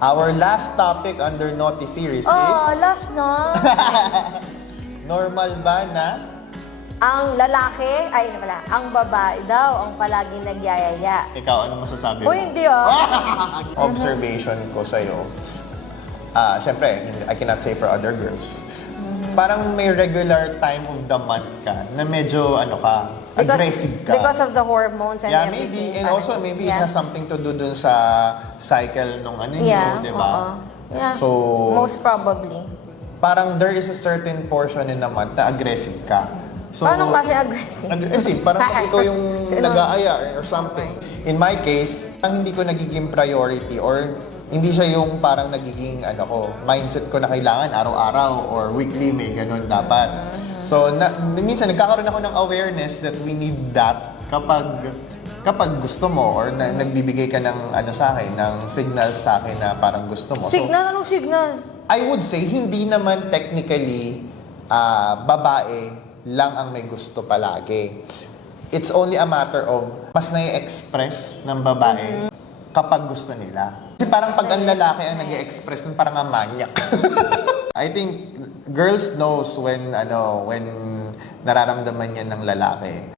Our last topic under Naughty Series Oh, is last na. normal ba na Ang lalaki, ay wala, ang babae daw ang palaging nagyayaya. ikaw ano masasabi mo? Uy, hindi ah. Observation ko sa'yo, syempre, I cannot say for other girls. Parang may regular time of the month ka na medyo aggressive ka. Because of the hormones and Yeah, everything. maybe, and Parang- also maybe yeah. it has something to do dun sa cycle nung Yeah, di ba? Yeah, So, most probably. parang there is a certain portion in the month na aggressive ka. So, Paano kasi aggressive? aggressive, parang kasi ikaw yung nag-aaya or something. In my case, ang hindi ko nagiging priority or hindi siya yung parang nagiging mindset ko na kailangan araw-araw or weekly may ganun dapat. So, minsan nagkakaroon ako ng awareness that we need that kapag gusto mo or nagbibigay ka ng sa akin, ng signals sa akin na parang gusto mo. Signal? Anong signal? I would say, hindi naman technically babae lang ang may gusto palagi. It's only a matter of mas nai-express ng babae kapag gusto nila. Kasi parang pag ang lalaki ang nag-express nun, parang ang manyak. I think girls knows when nararamdaman yan ng lalaki.